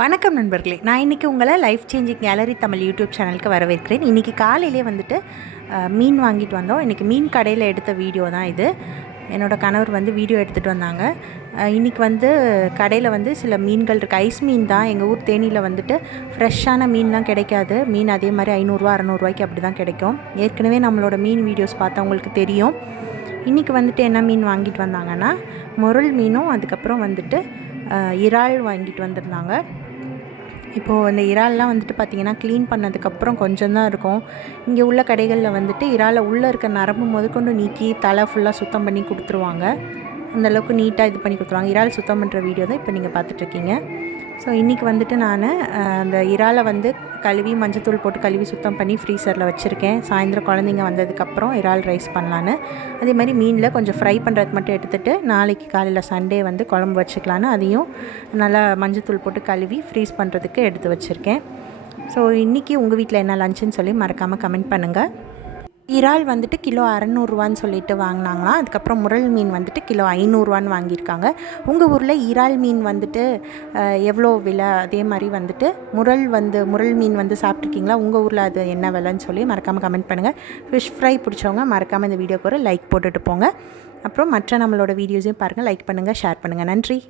வணக்கம் நண்பர்களே, நான் இன்றைக்கி உங்களை life changing gallery Tamil YouTube சேனலுக்கு வரவேற்கிறேன். இன்றைக்கி காலையிலே வந்துட்டு மீன் வாங்கிட்டு வந்தோம். இன்றைக்கி மீன் கடையில் எடுத்த வீடியோ தான் இது. என்னோடய கணவர் வீடியோ எடுத்துகிட்டு வந்தாங்க. இன்றைக்கி கடையில் சில மீன்கள் இருக்குது. ஐஸ் மீன் தான். எங்கள் ஊர் தேனியில் ஃப்ரெஷ்ஷான மீன்லாம் கிடைக்காது. மீன் அதே மாதிரி 500 600 அப்படி தான் கிடைக்கும். ஏற்கனவே நம்மளோட மீன் வீடியோஸ் பார்த்தவங்களுக்கு தெரியும். இன்றைக்கி என்ன மீன் வாங்கிட்டு வந்தாங்கன்னா, முரல் மீனும் அதுக்கப்புறம் இறால் வாங்கிட்டு வந்திருந்தாங்க. இப்போது அந்த இறால்லாம் பார்த்திங்கன்னா க்ளீன் பண்ணதுக்கப்புறம் கொஞ்சம் தான் இருக்கும். இங்கே உள்ள கடைகளில் இறாலை உள்ளே இருக்க நரம்பு முதற்கொண்டு நீக்கி தலை ஃபுல்லாக சுத்தம் பண்ணி கொடுத்துருவாங்க. அந்தளவுக்கு நீட்டாக இது பண்ணி கொடுத்துருவாங்க. இறால் சுத்தம் பண்ணுற வீடியோ தான் இப்போ நீங்கள் பார்த்துட்ருக்கீங்க. ஸோ இன்றைக்கி நான் அந்த இறாலை கழுவி மஞ்சத்தூள் போட்டு கழுவி சுத்தம் பண்ணி ஃப்ரீசரில் வச்சுருக்கேன். சாயந்தரம் குழந்தைங்க வந்ததுக்கப்புறம் இறால் ரைஸ் பண்ணலான்னு. அதே மாதிரி மீனில் கொஞ்சம் ஃப்ரை பண்ணுறதுக்கு மட்டும் எடுத்துகிட்டு நாளைக்கு காலையில் சண்டே குழம்பு வச்சுக்கலான்னு அதையும் நல்லா மஞ்சத்தூள் போட்டு கழுவி ஃப்ரீஸ் பண்ணுறதுக்கு எடுத்து வச்சுருக்கேன். ஸோ இன்றைக்கி உங்கள் வீட்டில் என்ன லஞ்சுன்னு சொல்லி மறக்காமல் கமெண்ட் பண்ணுங்கள். இறால் கிலோ 600 சொல்லிட்டு வாங்கினாங்களாம். அதுக்கப்புறம் முரல் மீன் கிலோ 500 வாங்கியிருக்காங்க. உங்கள் ஊரில் இறால் மீன் எவ்வளோ விலை? அதே மாதிரி முரல் மீன் சாப்பிட்ருக்கீங்களா? உங்கள் ஊரில் அது என்ன விலைன்னு சொல்லி மறக்காமல் கமெண்ட் பண்ணுங்கள். ஃபிஷ் ஃப்ரை பிடிச்சவங்க மறக்காமல் இந்த வீடியோக்கு ஒரு லைக் போட்டுட்டு போங்க. அப்புறம் மற்ற நம்மளோட வீடியோஸையும் பாருங்கள், லைக் பண்ணுங்கள், ஷேர் பண்ணுங்கள். நன்றி.